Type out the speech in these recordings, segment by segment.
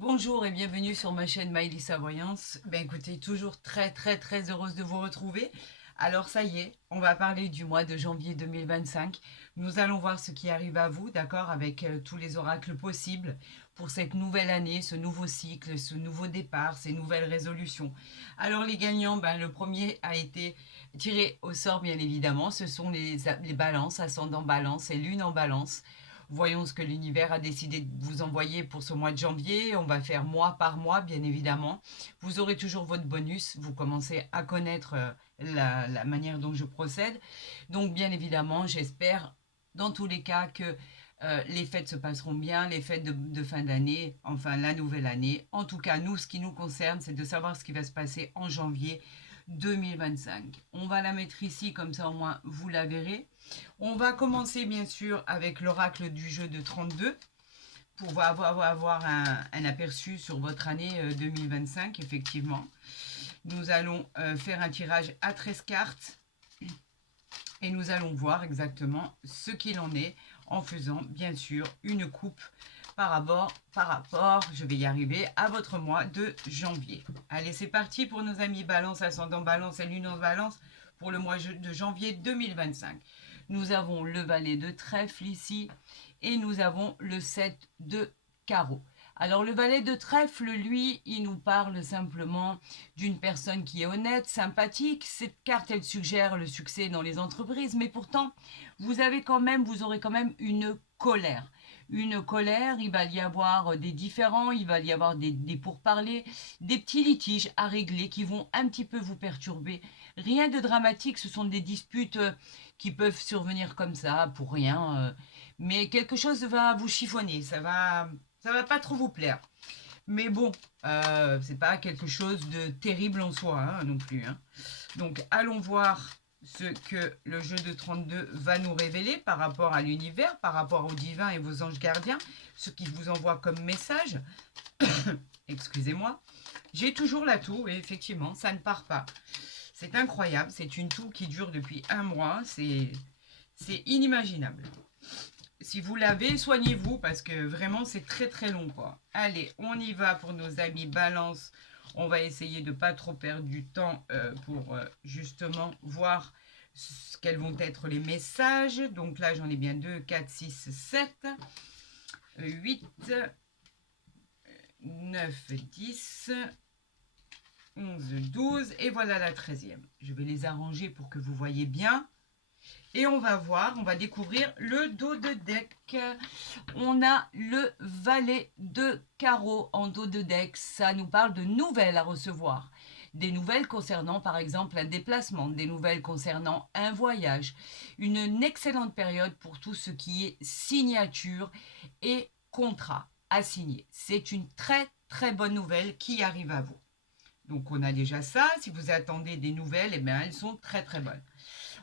Bonjour et bienvenue sur ma chaîne Maëlys Voyance. Ben écoutez, toujours très heureuse de vous retrouver. Alors ça y est, on va parler du mois de janvier 2025. Nous allons voir ce qui arrive à vous, d'accord, avec tous les oracles possibles pour cette nouvelle année, ce nouveau cycle, ce nouveau départ, ces nouvelles résolutions. Alors les gagnants, ben, le premier a été tiré au sort bien évidemment. Ce sont les balances, ascendant balance et lune en balance. Voyons ce que l'univers a décidé de vous envoyer pour ce mois de janvier. On va faire mois par mois, bien évidemment. Vous aurez toujours votre bonus. Vous commencez à connaître la manière dont je procède. Donc, bien évidemment, j'espère, dans tous les cas, que les fêtes se passeront bien, les fêtes de fin d'année, enfin la nouvelle année. En tout cas, nous, ce qui nous concerne, c'est de savoir ce qui va se passer en janvier 2025. On va la mettre ici, comme ça au moins vous la verrez. On va commencer bien sûr avec l'oracle du jeu de 32 pour avoir un aperçu sur votre année 2025, effectivement. Nous allons faire un tirage à 13 cartes et nous allons voir exactement ce qu'il en est en faisant bien sûr une coupe par rapport, je vais y arriver, à votre mois de janvier. Allez, c'est parti pour nos amis Balance, Ascendant Balance et Lune en Balance pour le mois de janvier 2025. Nous avons le valet de trèfle ici et nous avons le 7 de carreau. Alors le valet de trèfle, lui, il nous parle simplement d'une personne qui est honnête, sympathique. Cette carte, elle suggère le succès dans les entreprises, mais pourtant, vous aurez quand même une colère. Une colère, il va y avoir des différends, il va y avoir des pourparlers, des petits litiges à régler qui vont un petit peu vous perturber. Rien de dramatique, ce sont des disputes qui peuvent survenir comme ça, pour rien. Mais quelque chose va vous chiffonner, ça va pas trop vous plaire. Mais bon, c'est pas quelque chose de terrible en soi hein, non plus. Hein. Donc allons voir ce que le jeu de 32 va nous révéler par rapport à l'univers, par rapport au divin et vos anges gardiens, ce qu'ils vous envoient comme message. Excusez-moi. J'ai toujours la toux et effectivement, ça ne part pas. C'est incroyable, c'est une toux qui dure depuis un mois, c'est inimaginable. Si vous l'avez, soignez-vous parce que vraiment c'est très long quoi. Allez, on y va pour nos amis balance. On va essayer de pas trop perdre du temps pour justement voir quels vont être les messages. Donc là j'en ai bien 2, 4, 6, 7, 8, 9, 10, 11, 12 et voilà la 13e. Je vais les arranger pour que vous voyez bien. Et on va voir, on va découvrir le dos de deck. On a le valet de carreau en dos de deck. Ça nous parle de nouvelles à recevoir. Des nouvelles concernant par exemple un déplacement, des nouvelles concernant un voyage. Une excellente période pour tout ce qui est signature et contrat à signer. C'est une très bonne nouvelle qui arrive à vous. Donc on a déjà ça. Si vous attendez des nouvelles, eh bien, elles sont très bonnes.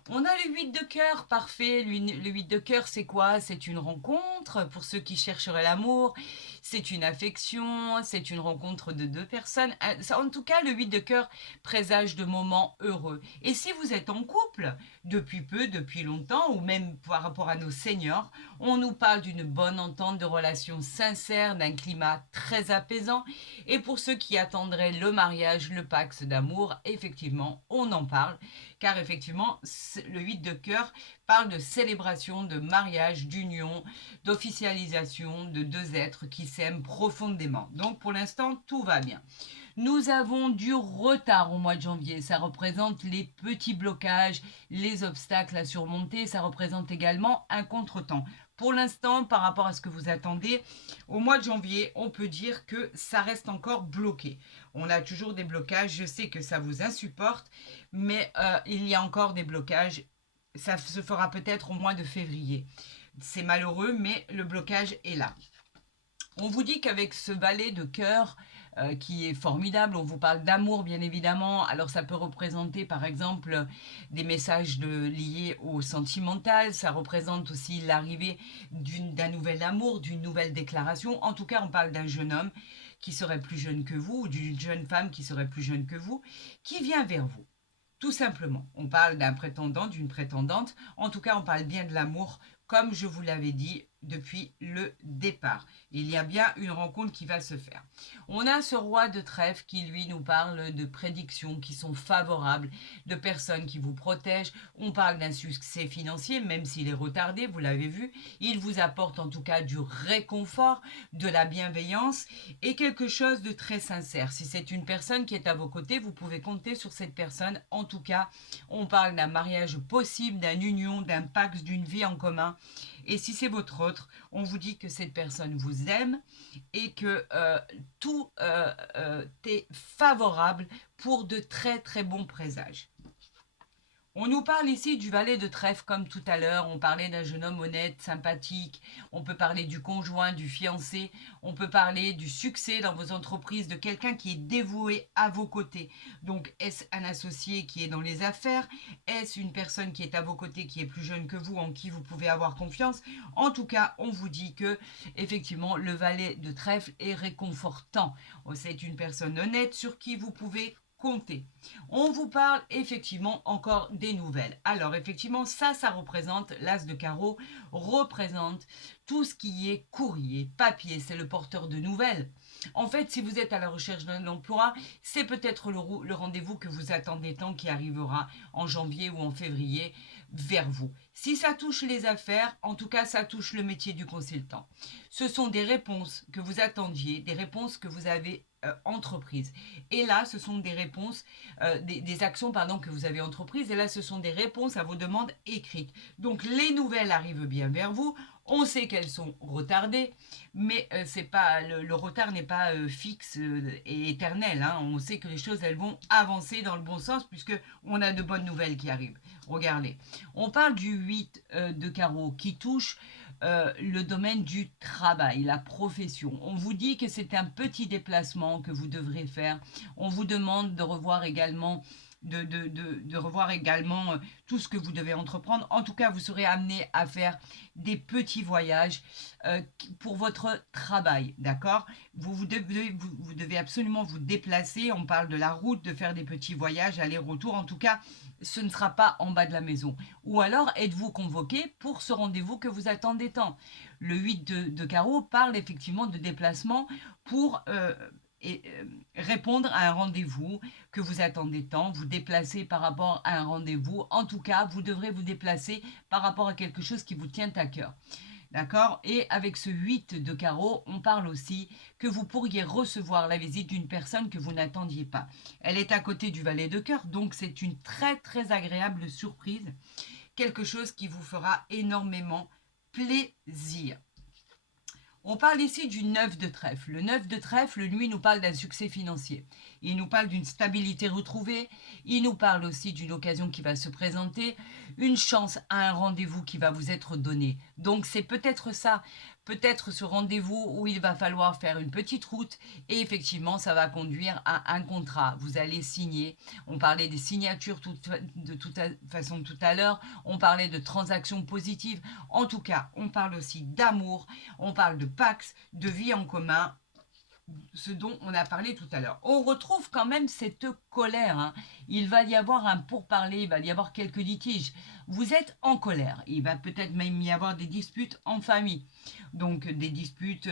On a le 8 de cœur, parfait. Le 8 de cœur, c'est quoi? C'est une rencontre pour ceux qui chercheraient l'amour. C'est une affection, c'est une rencontre de deux personnes. En tout cas, le 8 de cœur présage de moments heureux. Et si vous êtes en couple, depuis peu, depuis longtemps, ou même par rapport à nos seniors, on nous parle d'une bonne entente, de relations sincères, d'un climat très apaisant. Et pour ceux qui attendraient le mariage, le pacte d'amour, effectivement, on en parle. Car effectivement, le 8 de cœur parle de célébration, de mariage, d'union, d'officialisation de deux êtres qui s'aiment profondément. Donc pour l'instant, tout va bien. Nous avons du retard au mois de janvier. Ça représente les petits blocages, les obstacles à surmonter. Ça représente également un contretemps. Pour l'instant, par rapport à ce que vous attendez, au mois de janvier, on peut dire que ça reste encore bloqué. On a toujours des blocages. Je sais que ça vous insupporte, mais il y a encore des blocages. Ça se fera peut-être au mois de février. C'est malheureux, mais le blocage est là. On vous dit qu'avec ce valet de cœur qui est formidable, on vous parle d'amour bien évidemment, alors ça peut représenter par exemple des messages liés au sentimental, ça représente aussi l'arrivée d'un nouvel amour, d'une nouvelle déclaration, en tout cas on parle d'un jeune homme qui serait plus jeune que vous, ou d'une jeune femme qui serait plus jeune que vous, qui vient vers vous. Tout simplement, on parle d'un prétendant, d'une prétendante, en tout cas on parle bien de l'amour, comme je vous l'avais dit depuis le départ. Il y a bien une rencontre qui va se faire. On a ce roi de trèfle qui, lui, nous parle de prédictions qui sont favorables, de personnes qui vous protègent. On parle d'un succès financier, même s'il est retardé, vous l'avez vu. Il vous apporte en tout cas du réconfort, de la bienveillance et quelque chose de très sincère. Si c'est une personne qui est à vos côtés, vous pouvez compter sur cette personne. En tout cas, on parle d'un mariage possible, d'une union, d'un pacte, d'une vie en commun. Et si c'est votre autre, on vous dit que cette personne vous aime et que tout est favorable pour de très très bons présages. On nous parle ici du valet de trèfle comme tout à l'heure, on parlait d'un jeune homme honnête, sympathique, on peut parler du conjoint, du fiancé, on peut parler du succès dans vos entreprises, de quelqu'un qui est dévoué à vos côtés. Donc est-ce un associé qui est dans les affaires? Est-ce une personne qui est à vos côtés, qui est plus jeune que vous, en qui vous pouvez avoir confiance? En tout cas, on vous dit que effectivement le valet de trèfle est réconfortant. C'est une personne honnête sur qui vous pouvez compter. On vous parle effectivement encore des nouvelles. Alors effectivement, ça représente, l'as de carreau représente tout ce qui est courrier, papier, c'est le porteur de nouvelles. En fait, si vous êtes à la recherche d'un emploi, c'est peut-être le rendez-vous que vous attendez tant qui arrivera en janvier ou en février vers vous. Si ça touche les affaires, en tout cas, ça touche le métier du consultant. Ce sont des réponses que vous attendiez, des réponses que vous avez entreprises. Et là, ce sont des réponses, des actions pardon, que vous avez entreprises. Et là, ce sont des réponses à vos demandes écrites. Donc, les nouvelles arrivent bien vers vous. On sait qu'elles sont retardées, mais c'est pas, le retard n'est pas fixe et éternel. Hein. On sait que les choses, elles vont avancer dans le bon sens puisque on a de bonnes nouvelles qui arrivent. Regardez, on parle du 8 de carreau qui touche le domaine du travail, la profession. On vous dit que c'est un petit déplacement que vous devrez faire. On vous demande de revoir également revoir également tout ce que vous devez entreprendre. En tout cas, vous serez amené à faire des petits voyages pour votre travail, d'accord? Vous devez absolument vous déplacer. On parle de la route, de faire des petits voyages, aller-retour. En tout cas, ce ne sera pas en bas de la maison. Ou alors, êtes-vous convoqué pour ce rendez-vous que vous attendez tant? Le 8 de carreau parle effectivement de déplacement pour répondre à un rendez-vous que vous attendez tant, vous déplacer par rapport à un rendez-vous. En tout cas, vous devrez vous déplacer par rapport à quelque chose qui vous tient à cœur. D'accord? Et avec ce 8 de carreau, on parle aussi que vous pourriez recevoir la visite d'une personne que vous n'attendiez pas. Elle est à côté du valet de cœur, donc c'est une très très agréable surprise. Quelque chose qui vous fera énormément plaisir. On parle ici du 9 de trèfle. Le 9 de trèfle, lui, nous parle d'un succès financier. Il nous parle d'une stabilité retrouvée. Il nous parle aussi d'une occasion qui va se présenter, une chance à un rendez-vous qui va vous être donné. Donc c'est peut-être ça, peut-être ce rendez-vous où il va falloir faire une petite route et effectivement ça va conduire à un contrat. Vous allez signer. On parlait des signatures de toute façon tout à l'heure. On parlait de transactions positives. En tout cas, on parle aussi d'amour. On parle de Pax, de vie en commun, ce dont on a parlé tout à l'heure. On retrouve quand même cette colère. Hein. Il va y avoir un pourparler, il va y avoir quelques litiges. Vous êtes en colère. Il va peut-être même y avoir des disputes en famille. Donc des disputes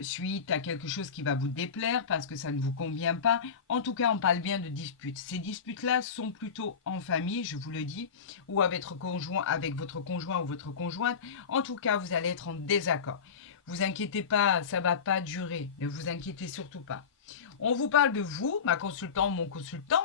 suite à quelque chose qui va vous déplaire parce que ça ne vous convient pas. En tout cas, on parle bien de disputes. Ces disputes-là sont plutôt en famille, je vous le dis, ou avec votre conjoint ou votre conjointe. En tout cas, vous allez être en désaccord. Vous inquiétez pas, ça va pas durer. Ne vous inquiétez surtout pas. On vous parle de vous, ma consultante, mon consultant.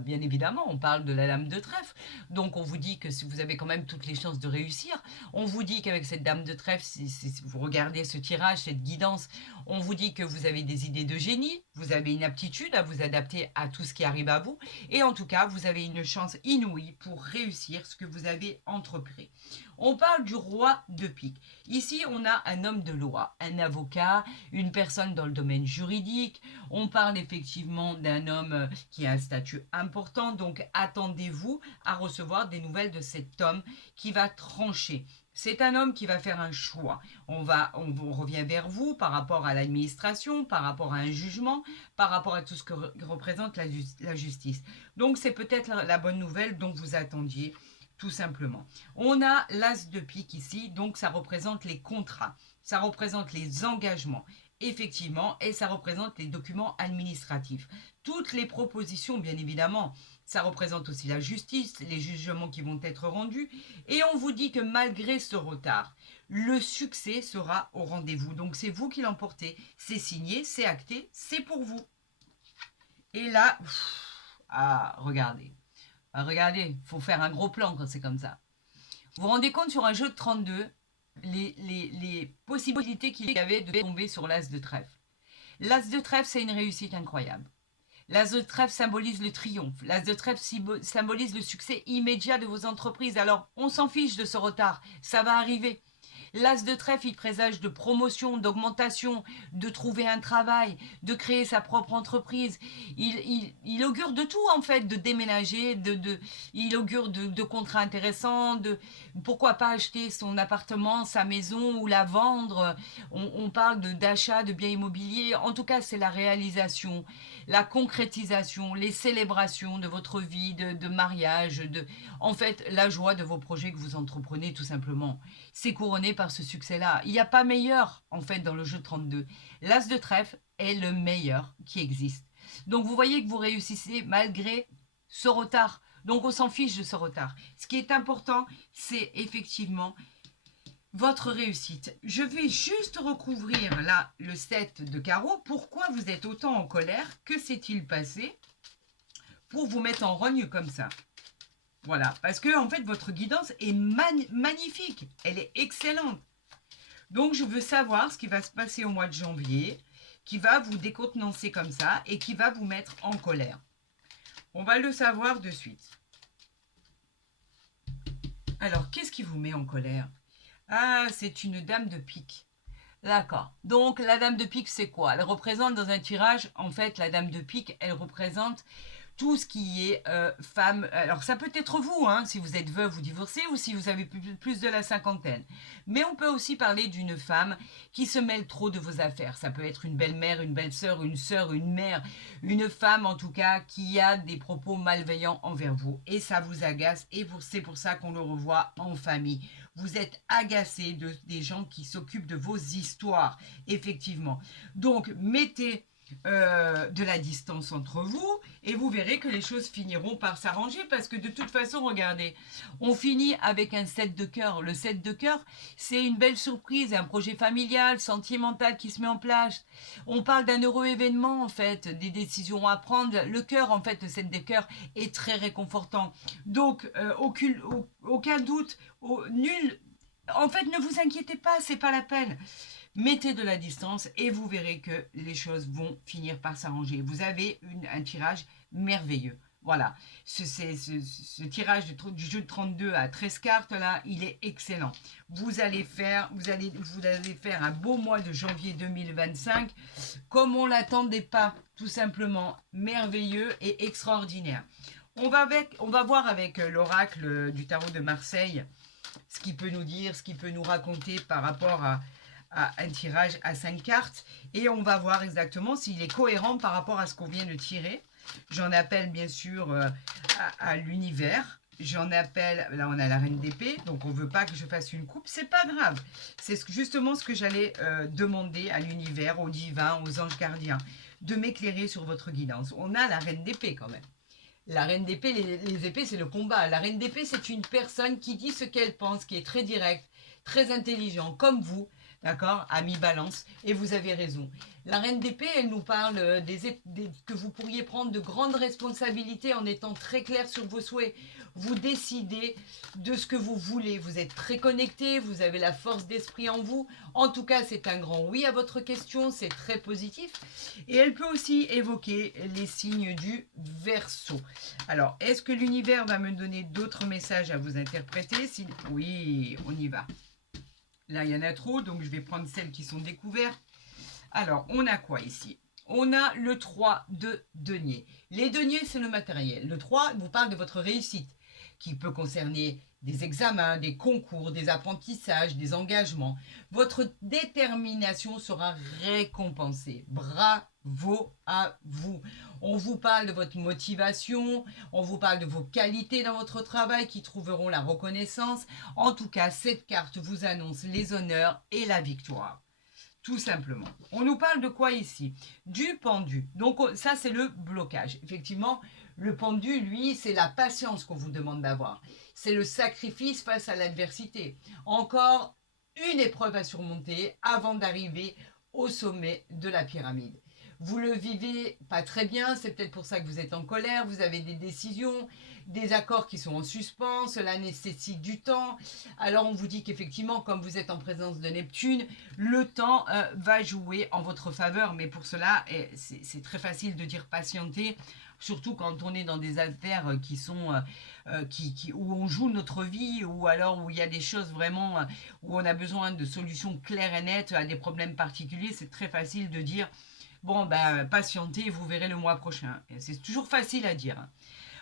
Bien évidemment, on parle de la dame de trèfle. Donc, on vous dit que si vous avez quand même toutes les chances de réussir, on vous dit qu'avec cette dame de trèfle, si vous regardez ce tirage, cette guidance, on vous dit que vous avez des idées de génie, vous avez une aptitude à vous adapter à tout ce qui arrive à vous, et en tout cas, vous avez une chance inouïe pour réussir ce que vous avez entrepris. On parle du roi de pique. Ici, on a un homme de loi, un avocat, une personne dans le domaine juridique. On parle effectivement d'un homme qui a un statut important. Donc, attendez-vous à recevoir des nouvelles de cet homme qui va trancher. C'est un homme qui va faire un choix. On revient vers vous par rapport à l'administration, par rapport à un jugement, par rapport à tout ce que représente la justice. Donc, c'est peut-être la bonne nouvelle dont vous attendiez tout simplement. On a l'as de pique ici, donc ça représente les contrats, ça représente les engagements, effectivement, et ça représente les documents administratifs. Toutes les propositions, bien évidemment, ça représente aussi la justice, les jugements qui vont être rendus, et on vous dit que malgré ce retard, le succès sera au rendez-vous. Donc c'est vous qui l'emportez, c'est signé, c'est acté, c'est pour vous. Et là, regardez. Regardez, il faut faire un gros plan quand c'est comme ça. Vous vous rendez compte sur un jeu de 32, les possibilités qu'il y avait de tomber sur l'as de trèfle. L'as de trèfle, c'est une réussite incroyable. L'as de trèfle symbolise le triomphe. L'as de trèfle symbolise le succès immédiat de vos entreprises. Alors, on s'en fiche de ce retard. Ça va arriver. L'as de trèfle, il présage de promotion, d'augmentation, de trouver un travail, de créer sa propre entreprise. Il augure de tout, en fait, de déménager, il augure de contrats intéressants, pourquoi pas acheter son appartement, sa maison ou la vendre. On parle d'achat de biens immobiliers. En tout cas, c'est la réalisation, la concrétisation, les célébrations de votre vie, de mariage, en fait, la joie de vos projets que vous entreprenez, tout simplement. C'est couronné par ce succès-là. Il n'y a pas meilleur, en fait, dans le jeu de 32. L'as de trèfle est le meilleur qui existe. Donc, vous voyez que vous réussissez malgré ce retard. Donc, on s'en fiche de ce retard. Ce qui est important, c'est effectivement votre réussite. Je vais juste recouvrir là le 7 de carreau. Pourquoi vous êtes autant en colère? Que s'est-il passé pour vous mettre en rogne comme ça? Voilà, parce que en fait, votre guidance est magnifique. Elle est excellente. Donc, je veux savoir ce qui va se passer au mois de janvier, qui va vous décontenancer comme ça et qui va vous mettre en colère. On va le savoir de suite. Alors, qu'est-ce qui vous met en colère? Ah, c'est une dame de pique. D'accord. Donc, la dame de pique, c'est quoi? Elle représente dans un tirage, en fait, la dame de pique, elle représente tout ce qui est femme. Alors, ça peut être vous, hein, si vous êtes veuve ou divorcée, ou si vous avez plus de la cinquantaine. Mais on peut aussi parler d'une femme qui se mêle trop de vos affaires. Ça peut être une belle-mère, une belle-sœur, une mère, une femme en tout cas qui a des propos malveillants envers vous. Et ça vous agace, et c'est pour ça qu'on le revoit en famille. Vous êtes agacé des gens qui s'occupent de vos histoires, effectivement. Donc, mettez de la distance entre vous et vous verrez que les choses finiront par s'arranger parce que de toute façon, regardez, on finit avec un 7 de cœur. Le 7 de cœur, c'est une belle surprise, un projet familial, sentimental qui se met en place. On parle d'un heureux événement en fait, des décisions à prendre. Le cœur, en fait, le 7 de cœur est très réconfortant. Donc, aucun doute, nul. En fait, ne vous inquiétez pas, c'est pas la peine. Mettez de la distance et vous verrez que les choses vont finir par s'arranger. Vous avez un tirage merveilleux. Voilà, ce tirage du jeu de 32 à 13 cartes là, il est excellent. Vous allez faire un beau mois de janvier 2025 comme on l'attendait pas, tout simplement merveilleux et extraordinaire. On va voir avec l'oracle du tarot de Marseille ce qu'il peut nous dire, ce qu'il peut nous raconter par rapport à un tirage à 5 cartes et on va voir exactement s'il est cohérent par rapport à ce qu'on vient de tirer. J'en appelle bien sûr à l'univers. J'en appelle, là on a la reine d'épée, donc on ne veut pas que je fasse une coupe, c'est pas grave. C'est justement ce que j'allais demander à l'univers, aux divins, aux anges gardiens, de m'éclairer sur votre guidance. On a la reine d'épée quand même. La reine d'épée, les épées c'est le combat. La reine d'épée c'est une personne qui dit ce qu'elle pense, qui est très directe, très intelligent, comme vous. D'accord, ami balance, et vous avez raison. La reine d'épée, elle nous parle que vous pourriez prendre de grandes responsabilités en étant très clair sur vos souhaits. Vous décidez de ce que vous voulez. Vous êtes très connecté, vous avez la force d'esprit en vous. En tout cas, c'est un grand oui à votre question, c'est très positif. Et elle peut aussi évoquer les signes du Verseau. Alors, est-ce que l'univers va me donner d'autres messages à vous interpréter? Oui, on y va. Là, il y en a trop, donc je vais prendre celles qui sont découvertes. Alors, on a quoi ici? On a le 3 de denier. Les deniers, c'est le matériel. Le 3 vous parle de votre réussite, qui peut concerner des examens, des concours, des apprentissages, des engagements. Votre détermination sera récompensée. Bravo à vous. On vous parle de votre motivation, on vous parle de vos qualités dans votre travail qui trouveront la reconnaissance. En tout cas, cette carte vous annonce les honneurs et la victoire. Tout simplement. On nous parle de quoi ici? Du pendu. Donc ça, c'est le blocage. Effectivement, le pendu, lui, c'est la patience qu'on vous demande d'avoir. C'est le sacrifice face à l'adversité. Encore une épreuve à surmonter avant d'arriver au sommet de la pyramide. Vous le vivez pas très bien, c'est peut-être pour ça que vous êtes en colère, vous avez des décisions, des accords qui sont en suspens, cela nécessite du temps. Alors on vous dit qu'effectivement, comme vous êtes en présence de Neptune, le temps va jouer en votre faveur, mais pour cela, c'est très facile de dire patienter, surtout quand on est dans des affaires qui sont où on joue notre vie, ou alors où il y a des choses vraiment où on a besoin de solutions claires et nettes à des problèmes particuliers. C'est très facile de dire bon ben patientez, vous verrez le mois prochain. C'est toujours facile à dire.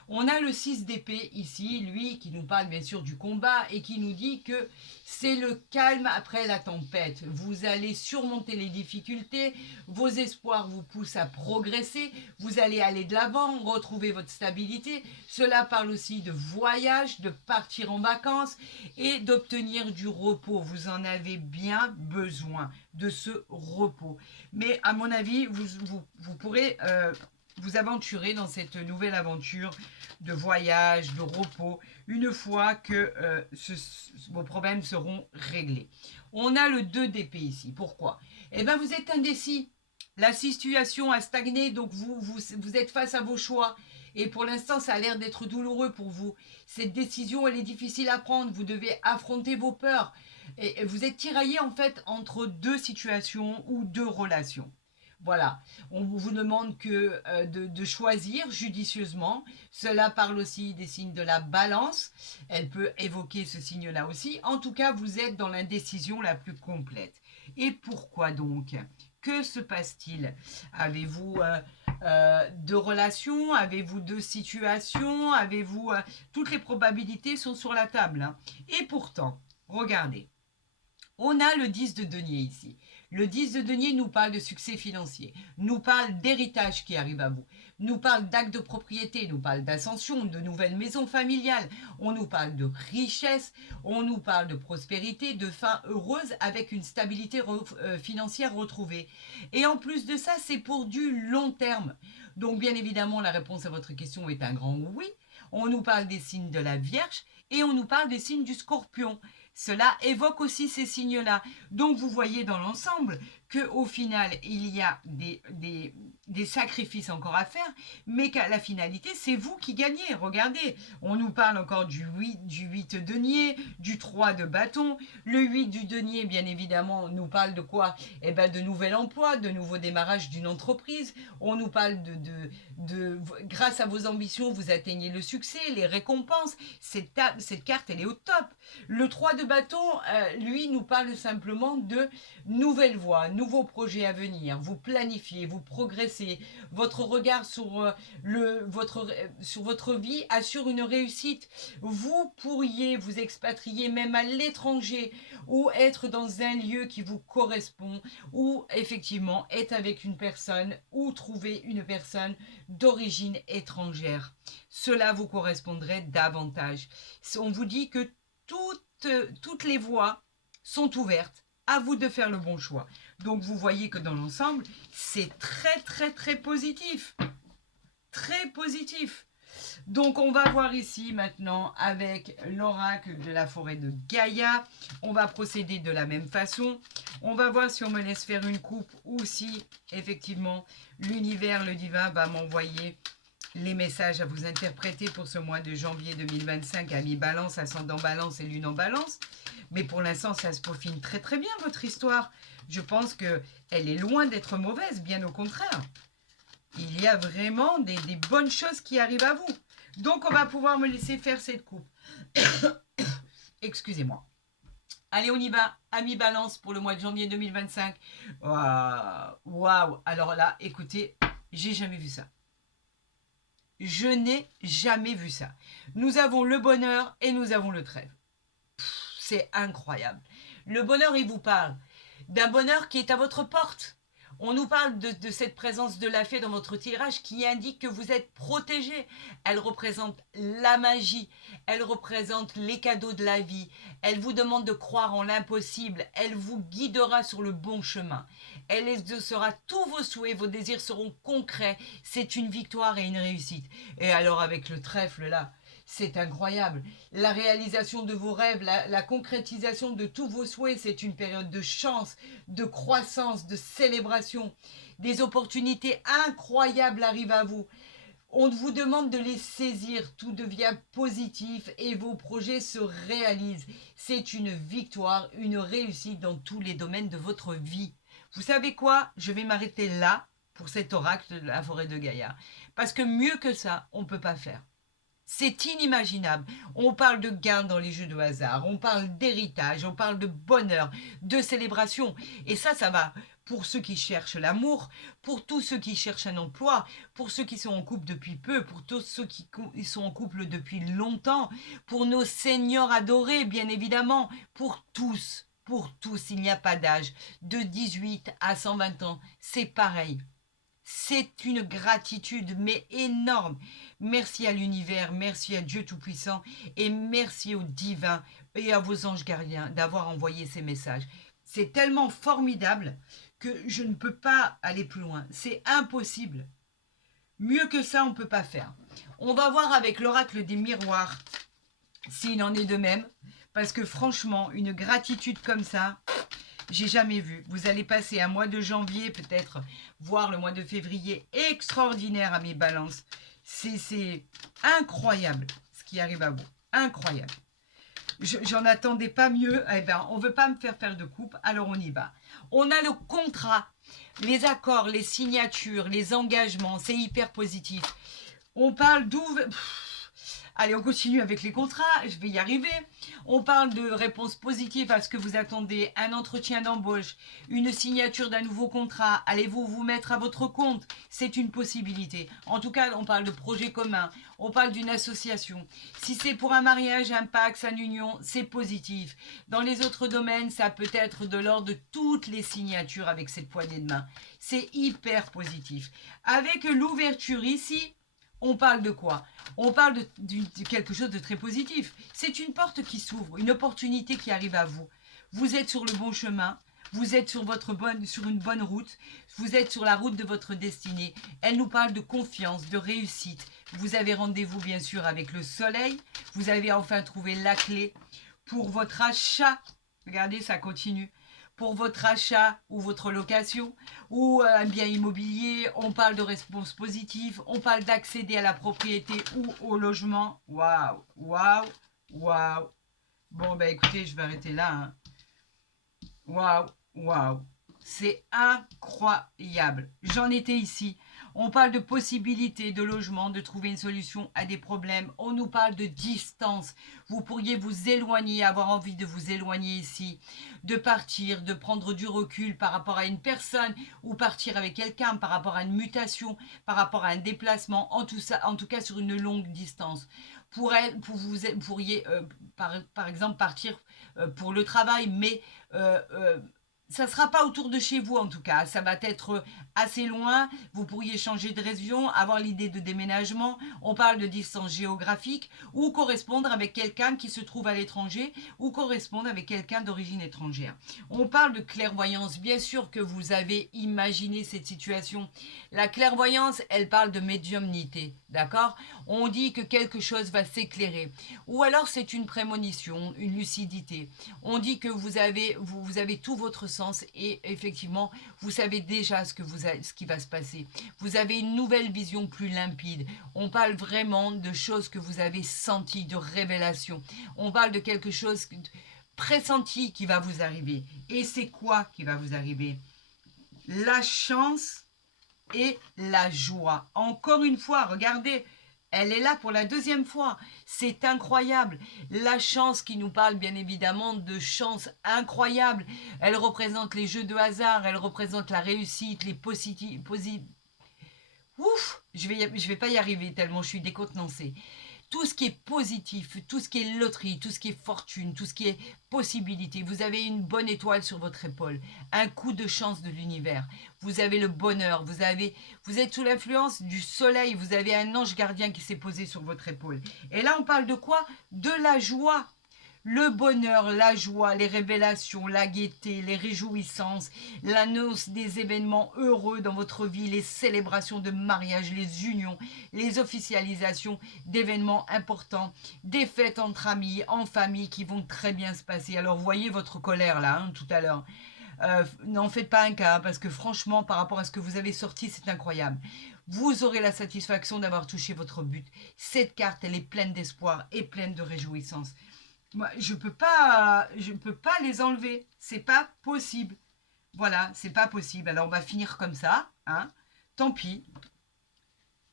On a le 6 d'épée ici, lui qui nous parle bien sûr du combat et qui nous dit que c'est le calme après la tempête. Vous allez surmonter les difficultés, vos espoirs vous poussent à progresser, vous allez aller de l'avant, retrouver votre stabilité. Cela parle aussi de voyage, de partir en vacances et d'obtenir du repos. Vous en avez bien besoin de ce repos. Mais à mon avis, vous pourrez vous aventurer dans cette nouvelle aventure de voyage, de repos, une fois que vos problèmes seront réglés. On a le 2 d'épée ici. Pourquoi? Eh bien, vous êtes indécis. La situation a stagné, donc vous êtes face à vos choix. Et pour l'instant, ça a l'air d'être douloureux pour vous. Cette décision, elle est difficile à prendre. Vous devez affronter vos peurs. Et vous êtes tiraillé en fait entre deux situations ou deux relations. Voilà, on vous demande que de choisir judicieusement. Cela parle aussi des signes de la balance. Elle peut évoquer ce signe-là aussi. En tout cas, vous êtes dans l'indécision la plus complète. Et pourquoi donc? Que se passe-t-il? Avez-vous deux relations? Avez-vous deux situations? Avez-vous toutes les probabilités sont sur la table, hein. Et pourtant, regardez, on a le 10 de denier ici. Le 10 de denier nous parle de succès financier, nous parle d'héritage qui arrive à vous, nous parle d'actes de propriété, nous parle d'ascension, de nouvelles maisons familiales, on nous parle de richesse, on nous parle de prospérité, de fin heureuse avec une stabilité financière retrouvée. Et en plus de ça, c'est pour du long terme. Donc bien évidemment, la réponse à votre question est un grand oui. On nous parle des signes de la Vierge et on nous parle des signes du Scorpion. Cela évoque aussi ces signes-là. Donc vous voyez dans l'ensemble qu'au final, il y a des sacrifices encore à faire, mais qu'à la finalité, c'est vous qui gagnez. Regardez, on nous parle encore du 8 denier, du 3 de bâton. Le 8 du denier, bien évidemment, nous parle de quoi? Eh ben, de nouvel emploi, de nouveau démarrage d'une entreprise. On nous parle grâce à vos ambitions, vous atteignez le succès, les récompenses. Cette carte, elle est au top. Le 3 de bâton, lui, nous parle simplement de nouvelles voies, nouveaux projets à venir. Vous planifiez, vous progressez. Votre regard sur votre vie assure une réussite. Vous pourriez vous expatrier même à l'étranger ou être dans un lieu qui vous correspond ou effectivement être avec une personne ou trouver une personne d'origine étrangère. Cela vous correspondrait davantage. On vous dit que toutes les voies sont ouvertes. À vous de faire le bon choix. Donc vous voyez que dans l'ensemble, c'est très très très positif. Très positif. Donc on va voir ici maintenant avec l'oracle de la forêt de Gaïa. On va procéder de la même façon. On va voir si on me laisse faire une coupe ou si effectivement l'univers, le divin va m'envoyer les messages à vous interpréter pour ce mois de janvier 2025 à mi-balance, ascendant balance et lune en balance. Mais pour l'instant, ça se peaufine très très bien votre histoire. Je pense qu'elle est loin d'être mauvaise, bien au contraire. Il y a vraiment des bonnes choses qui arrivent à vous. Donc on va pouvoir me laisser faire cette coupe. Excusez-moi. Allez, on y va. À mi-balance pour le mois de janvier 2025. Waouh. Alors là, écoutez, j'ai jamais vu ça. Je n'ai jamais vu ça. Nous avons le bonheur et nous avons le trêve. c'est incroyable. Le bonheur, il vous parle d'un bonheur qui est à votre porte. On nous parle de cette présence de la fée dans votre tirage qui indique que vous êtes protégé. Elle représente la magie, elle représente les cadeaux de la vie. Elle vous demande de croire en l'impossible, elle vous guidera sur le bon chemin. Elle exaucera tous vos souhaits, vos désirs seront concrets. C'est une victoire et une réussite. Et alors avec le trèfle là, c'est incroyable. La réalisation de vos rêves, la concrétisation de tous vos souhaits, c'est une période de chance, de croissance, de célébration. Des opportunités incroyables arrivent à vous. On vous demande de les saisir, tout devient positif et vos projets se réalisent. C'est une victoire, une réussite dans tous les domaines de votre vie. Vous savez quoi? Je vais m'arrêter là pour cet oracle de la forêt de Gaïa. Parce que mieux que ça, on ne peut pas faire. C'est inimaginable. On parle de gains dans les jeux de hasard, on parle d'héritage, on parle de bonheur, de célébration. Et ça va pour ceux qui cherchent l'amour, pour tous ceux qui cherchent un emploi, pour ceux qui sont en couple depuis peu, pour tous ceux qui sont en couple depuis longtemps, pour nos seniors adorés, bien évidemment, pour tous. Pour tous, il n'y a pas d'âge. De 18 à 120 ans, c'est pareil. C'est une gratitude, mais énorme. Merci à l'univers, merci à Dieu Tout-Puissant et merci au divin et à vos anges gardiens d'avoir envoyé ces messages. C'est tellement formidable que je ne peux pas aller plus loin. C'est impossible. Mieux que ça, on ne peut pas faire. On va voir avec l'oracle des miroirs s'il en est de même. Parce que franchement, une gratitude comme ça, j'ai jamais vu. Vous allez passer un mois de janvier, peut-être, voire le mois de février, extraordinaire à mes balances. C'est incroyable ce qui arrive à vous. Incroyable. J'en attendais pas mieux. Eh ben, on veut pas me faire de coupe, alors on y va. On a le contrat, les accords, les signatures, les engagements. C'est hyper positif. On parle d'ouvert... Allez, on continue avec les contrats, je vais y arriver. On parle de réponse positive à ce que vous attendez, un entretien d'embauche, une signature d'un nouveau contrat. Allez-vous vous mettre à votre compte? C'est une possibilité. En tout cas, on parle de projet commun, on parle d'une association. Si c'est pour un mariage, un pax, une union, c'est positif. Dans les autres domaines, ça peut être de l'ordre de toutes les signatures avec cette poignée de main. C'est hyper positif. Avec l'ouverture ici, on parle de quoi? On parle de quelque chose de très positif. C'est une porte qui s'ouvre, une opportunité qui arrive à vous. Vous êtes sur le bon chemin, vous êtes sur une bonne route, vous êtes sur la route de votre destinée. Elle nous parle de confiance, de réussite. Vous avez rendez-vous bien sûr avec le soleil. Vous avez enfin trouvé la clé pour votre achat. Regardez, ça continue. Pour votre achat ou votre location ou un bien immobilier, on parle de réponse positive, on parle d'accéder à la propriété ou au logement. Waouh, waouh, waouh. Bon, ben écoutez, je vais arrêter là. Hein. Waouh, waouh. C'est incroyable. J'en étais ici. On parle de possibilités de logement, de trouver une solution à des problèmes. On nous parle de distance. Vous pourriez vous éloigner, avoir envie de vous éloigner ici, de partir, de prendre du recul par rapport à une personne ou partir avec quelqu'un par rapport à une mutation, par rapport à un déplacement, en tout cas sur une longue distance. Vous pourriez, par exemple, partir pour le travail, mais ça ne sera pas autour de chez vous en tout cas, ça va être assez loin, vous pourriez changer de région, avoir l'idée de déménagement, on parle de distance géographique, ou correspondre avec quelqu'un qui se trouve à l'étranger, ou correspondre avec quelqu'un d'origine étrangère. On parle de clairvoyance, bien sûr que vous avez imaginé cette situation. La clairvoyance, elle parle de médiumnité, d'accord? On dit que quelque chose va s'éclairer, ou alors c'est une prémonition, une lucidité. On dit que vous avez tout votre sens et effectivement, vous savez déjà ce qui va se passer. Vous avez une nouvelle vision plus limpide. On parle vraiment de choses que vous avez senties, de révélations. On parle de quelque chose pressenti qui va vous arriver. Et c'est quoi qui va vous arriver? La chance et la joie. Encore une fois, regardez, elle est là pour la deuxième fois. C'est incroyable. La chance qui nous parle bien évidemment de chance incroyable. Elle représente les jeux de hasard, elle représente la réussite, les Ouf, je vais pas y arriver tellement je suis décontenancée. tout ce qui est positif, tout ce qui est loterie, tout ce qui est fortune, tout ce qui est possibilité. Vous avez une bonne étoile sur votre épaule, un coup de chance de l'univers. Vous avez le bonheur, vous êtes sous l'influence du soleil, vous avez un ange gardien qui s'est posé sur votre épaule. Et là, on parle de quoi? De la joie. Le bonheur, la joie, les révélations, la gaieté, les réjouissances, l'annonce des événements heureux dans votre vie, les célébrations de mariage, les unions, les officialisations d'événements importants, des fêtes entre amis, en famille qui vont très bien se passer. Alors voyez votre colère là, tout à l'heure. N'en faites pas un cas, parce que franchement, par rapport à ce que vous avez sorti, c'est incroyable. Vous aurez la satisfaction d'avoir touché votre but. Cette carte, elle est pleine d'espoir et pleine de réjouissance. Moi, je peux pas les enlever. C'est pas possible. Voilà, c'est pas possible. Alors on va finir comme ça, hein. Tant pis.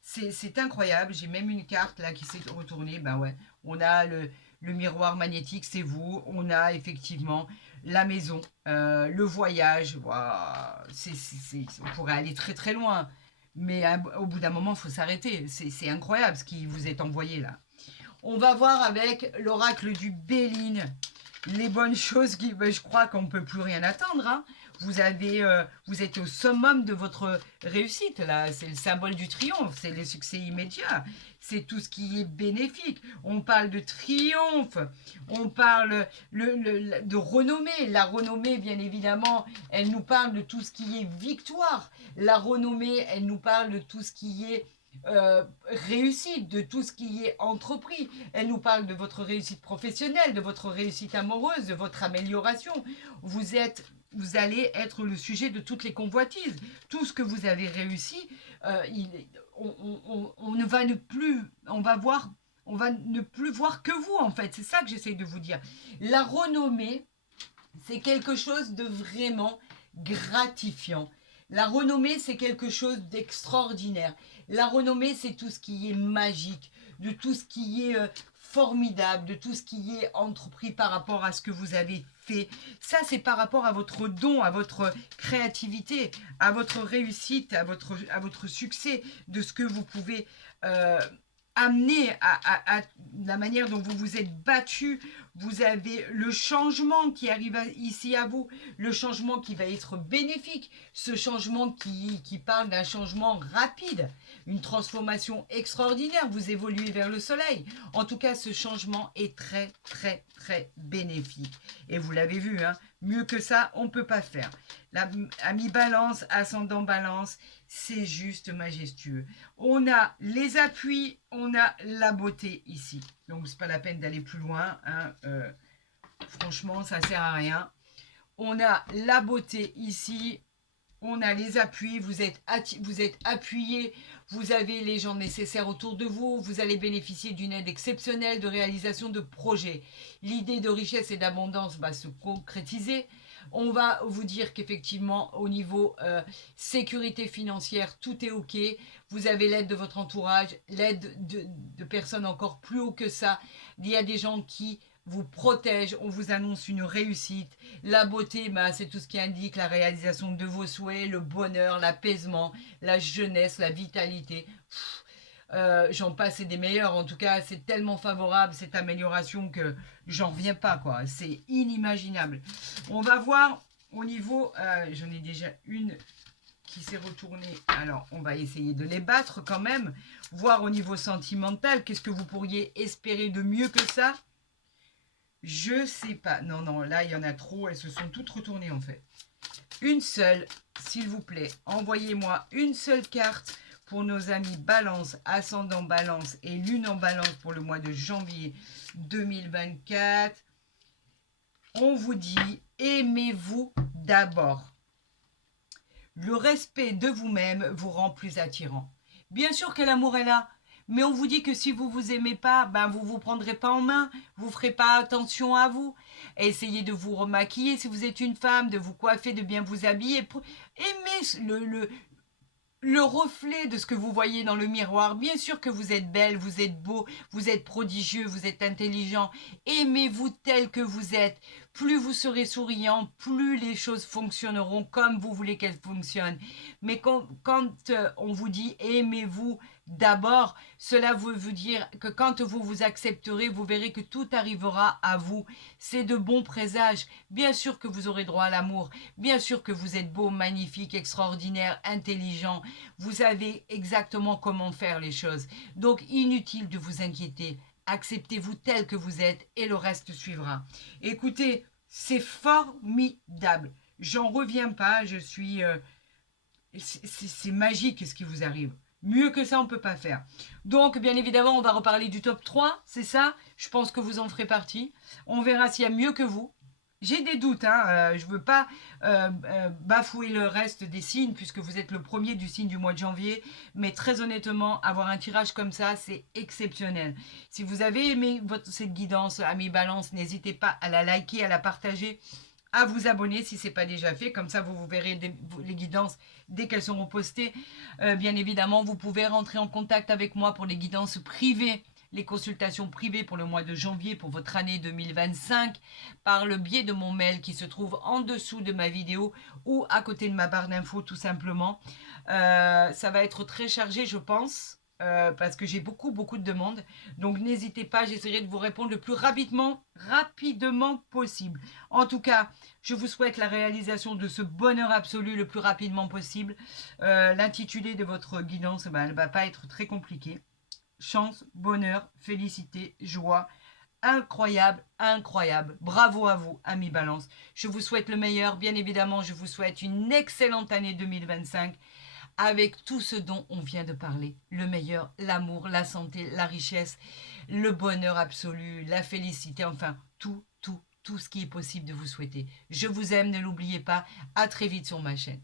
C'est incroyable. J'ai même une carte là qui s'est retournée. Ben ouais, on a le miroir magnétique, c'est vous. On a effectivement la maison, le voyage. Waouh, on pourrait aller très très loin. Mais au bout d'un moment, il faut s'arrêter. C'est incroyable ce qui vous est envoyé là. On va voir avec l'oracle du Béline les bonnes choses qui... Ben, je crois qu'on ne peut plus rien attendre. Hein. Vous êtes au summum de votre réussite. Là, c'est le symbole du triomphe. C'est le succès immédiat. C'est tout ce qui est bénéfique. On parle de triomphe. On parle de renommée. La renommée, bien évidemment, elle nous parle de tout ce qui est victoire. La renommée, elle nous parle de tout ce qui est réussite, de tout ce qui est entrepris. Elle nous parle de votre réussite professionnelle, de votre réussite amoureuse, de votre amélioration. Vous allez être le sujet de toutes les convoitises. Tout ce que vous avez réussi, on ne va ne plus voir que vous, en fait. C'est ça que j'essaye de vous dire. La renommée, c'est quelque chose de vraiment gratifiant. La renommée, c'est quelque chose d'extraordinaire. La renommée, c'est tout ce qui est magique, de tout ce qui est formidable, de tout ce qui est entrepris par rapport à ce que vous avez fait. Ça, c'est par rapport à votre don, à votre créativité, à votre réussite, à votre succès, de ce que vous pouvez amener à la manière dont vous vous êtes battu. Vous avez le changement qui arrive ici à vous, le changement qui va être bénéfique, ce changement qui parle d'un changement rapide, une transformation extraordinaire, vous évoluez vers le soleil. En tout cas, ce changement est très, très, très bénéfique. Et vous l'avez vu, hein, mieux que ça, on ne peut pas faire. Ami Balance, ascendant Balance, c'est juste majestueux. On a les appuis, on a la beauté ici. Donc, c'est pas la peine d'aller plus loin. Hein. Franchement, ça sert à rien. On a la beauté ici. On a les appuis. Vous êtes appuyé. Vous avez les gens nécessaires autour de vous. Vous allez bénéficier d'une aide exceptionnelle de réalisation de projets. L'idée de richesse et d'abondance va se concrétiser. On va vous dire qu'effectivement, au niveau sécurité financière, tout est OK. Vous avez l'aide de votre entourage, l'aide de personnes encore plus haut que ça. Il y a des gens qui vous protègent. On vous annonce une réussite. La beauté, c'est tout ce qui indique la réalisation de vos souhaits, le bonheur, l'apaisement, la jeunesse, la vitalité. J'en passe et des meilleurs. En tout cas, c'est tellement favorable cette amélioration que j'en reviens pas, quoi. C'est inimaginable. On va voir au niveau, j'en ai déjà une qui s'est retournée. Alors, on va essayer de les battre quand même. Voir au niveau sentimental, qu'est-ce que vous pourriez espérer de mieux que ça? Je sais pas. Non, non, là, il y en a trop. Elles se sont toutes retournées, en fait. Une seule, s'il vous plaît. Envoyez-moi une seule carte pour nos amis Balance, Ascendant Balance et Lune en Balance pour le mois de janvier 2024. On vous dit, aimez-vous d'abord. Le respect de vous-même vous rend plus attirant. Bien sûr que l'amour est là, mais on vous dit que si vous ne vous aimez pas, vous ne vous prendrez pas en main, vous ne ferez pas attention à vous. Essayez de vous remaquiller si vous êtes une femme, de vous coiffer, de bien vous habiller. Aimez le reflet de ce que vous voyez dans le miroir. Bien sûr que vous êtes belle, vous êtes beau, vous êtes prodigieux, vous êtes intelligent. Aimez-vous tel que vous êtes. plus vous serez souriant, plus les choses fonctionneront comme vous voulez qu'elles fonctionnent. Mais quand on vous dit aimez-vous d'abord, cela veut dire que quand vous vous accepterez, vous verrez que tout arrivera à vous. C'est de bons présages. Bien sûr que vous aurez droit à l'amour. Bien sûr que vous êtes beau, magnifique, extraordinaire, intelligent. Vous savez exactement comment faire les choses. Donc inutile de vous inquiéter. Acceptez-vous tel que vous êtes et le reste suivra. Écoutez, c'est formidable. J'en reviens pas. Je suis. C'est magique ce qui vous arrive. Mieux que ça, on ne peut pas faire. Donc, bien évidemment, on va reparler du top 3, c'est ça? Je pense que vous en ferez partie. On verra s'il y a mieux que vous. J'ai des doutes, hein. Je ne veux pas bafouer le reste des signes, puisque vous êtes le premier du signe du mois de janvier. Mais très honnêtement, avoir un tirage comme ça, c'est exceptionnel. Si vous avez aimé cette guidance, amis Balance, n'hésitez pas à la liker, à la partager, à vous abonner si ce n'est pas déjà fait. Comme ça, vous verrez les guidances dès qu'elles seront postées. Bien évidemment, vous pouvez rentrer en contact avec moi pour les guidances privées, les consultations privées pour le mois de janvier pour votre année 2025 par le biais de mon mail qui se trouve en dessous de ma vidéo ou à côté de ma barre d'infos tout simplement. Ça va être très chargé, je pense. Parce que j'ai beaucoup de demandes. Donc n'hésitez pas, j'essaierai de vous répondre le plus rapidement possible. En tout cas, je vous souhaite la réalisation de ce bonheur absolu le plus rapidement possible. L'intitulé de votre guidance, elle ne va pas être très compliquée. Chance, bonheur, félicité, joie. Incroyable, incroyable. Bravo à vous, amis Balance. Je vous souhaite le meilleur. Bien évidemment, je vous souhaite une excellente année 2025 avec tout ce dont on vient de parler. Le meilleur, l'amour, la santé, la richesse, le bonheur absolu, la félicité, enfin, tout ce qui est possible de vous souhaiter. Je vous aime, ne l'oubliez pas. À très vite sur ma chaîne.